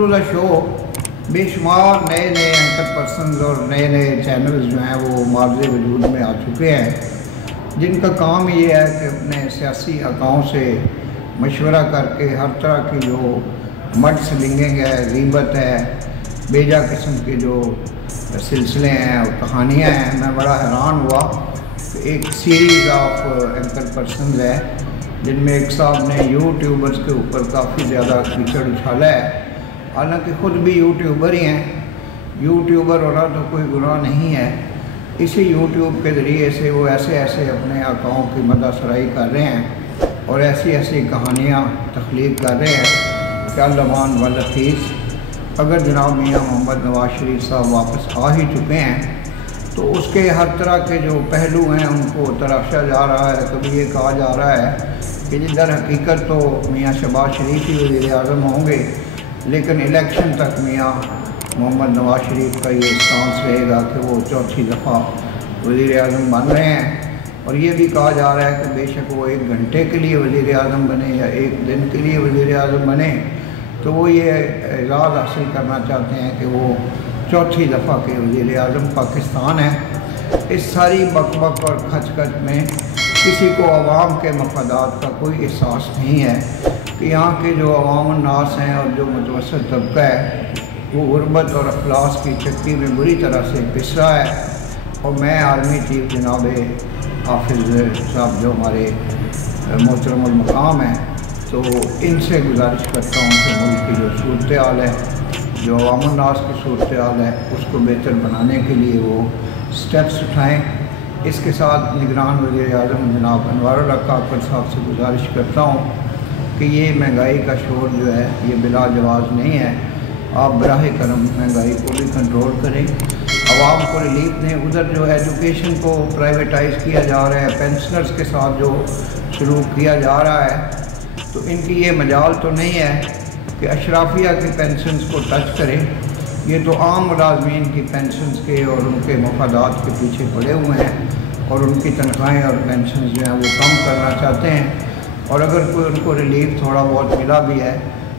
To the show बेशुमार नए नए एंकर पर्सनस और नए नए चैनल्स जो हैं वो मार्ज़े वजूद में आ चुके हैं, जिनका काम ये है कि अपने सियासी अकाओं से मशवरा करके हर तरह की जो मड स्लिंगिंग है, ग़ीबत है, बेजा किस्म के जो सिलसिले हैं और कहानियाँ हैं। मैं बड़ा हैरान हुआ कि एक सीरीज़ ऑफ एंकर पर्सनस है जिनमें एक साहब ने यूट्यूबर्स के ऊपर काफ़ी ज़्यादा कीचड़ उछाला है। हालांकि ख़ुद भी यूट्यूबर ही हैं, यूट्यूबर होना तो कोई गुनाह नहीं है। इसी यूट्यूब के ज़रिए से वो ऐसे ऐसे अपने आकाओं की मदासराई कर रहे हैं और ऐसी ऐसी कहानियाँ तख्लीक कर रहे हैं कि अल्लमान व लतीफ़। अगर जनाब मियाँ मोहम्मद नवाज शरीफ साहब वापस आ ही चुके हैं तो उसके हर तरह के जो पहलू हैं उनको तराशा जा रहा है। कभी ये कहा जा रहा है कि जिधर हकीकत तो मियाँ शहबाज शरीफ ही वज़ीर आज़म होंगे, लेकिन इलेक्शन तक मियाँ मोहम्मद नवाज शरीफ का ये स्टांस रहेगा कि वो चौथी दफ़ा वज़ीर आज़म बन रहे हैं। और ये भी कहा जा रहा है कि बेशक वो 1 घंटे के लिए वज़ीर आज़म बने या 1 दिन के लिए वज़ीर आज़म बने, तो वो ये एजाज़ हासिल करना चाहते हैं कि वो चौथी दफ़ा के वज़ीर आज़म पाकिस्तान है। इस सारी बकबक और खच में किसी को अवाम के मफादात का कोई एहसास नहीं है कि यहाँ के जो अवाम नास हैं और जो मुतवस्सित तबका है वो गुरबत और अफलास की चक्की में बुरी तरह से पिस रहा है। और मैं आर्मी चीफ जनाब हाफिज़ साहब जो हमारे मोहतरम मकाम हैं, तो इनसे गुजारिश करता हूँ कि मुल्क की जो सूरत हाल है, जो अवाम नास की सूरत हाल है, उसको बेहतर बनाने के लिए वो स्टेप्स उठाएँ। इसके साथ निगरान वज़ीर आज़म जनाब अनवर काकड़ साहब से गुजारिश करता हूँ कि ये महंगाई का शोर जो है ये बिला जवाज़ नहीं है। आप बराह करम महंगाई को भी कंट्रोल करें, आवाम को रिलीफ दें। उधर जो एजुकेशन को प्राइवेटाइज़ किया जा रहा है, पेंशनर्स के साथ जो सलूक किया जा रहा है, तो इनकी ये मजाल तो नहीं है कि अशराफिया की पेंशन्स को टच करें। ये तो आम मुलाजमीन की पेंशन्स के और उनके मफादात के पीछे पड़े हुए हैं और उनकी तनख्वाहें और पेंशन जो हैं वो कम करना चाहते हैं। और अगर कोई उनको रिलीफ थोड़ा बहुत मिला भी है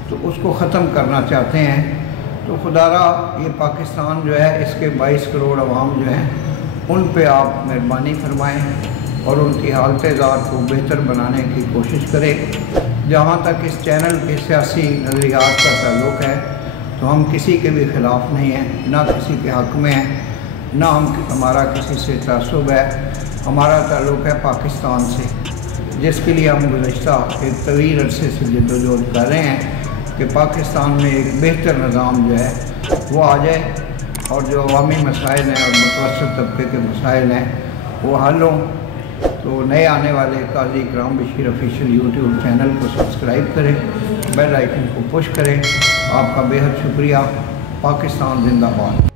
तो उसको ख़त्म करना चाहते हैं। तो खुदारा ये पाकिस्तान जो है, इसके 22 करोड़ अवाम जो हैं उन पे आप मेहरबानी फरमाएँ और उनकी हालत ज़ात को बेहतर बनाने की कोशिश करें। जहाँ तक इस चैनल के सियासी नज़रियात का ताल्लुक़ है तो हम किसी के भी ख़िलाफ़ नहीं हैं, ना किसी के हक़ में हैं, ना हमारा किसी से तअस्सुब है। हमारा ताल्लुक़ है पाकिस्तान से, जिसके लिए हम गुज़श्ता एक तवील अरसे से जद्दोजहद कर रहे हैं कि पाकिस्तान में एक बेहतर निज़ाम जो है वो आ जाए और जो अवामी मसाइल हैं और मुतवस्सित तबके के मसाइल हैं वो हल हों। तो नए आने वाले काज़ी इकराम बशीर ऑफिशियल यूट्यूब चैनल को सब्सक्राइब करें, बेल आइकन को पुश करें। आपका बेहद शुक्रिया। पाकिस्तान जिंदाबाद।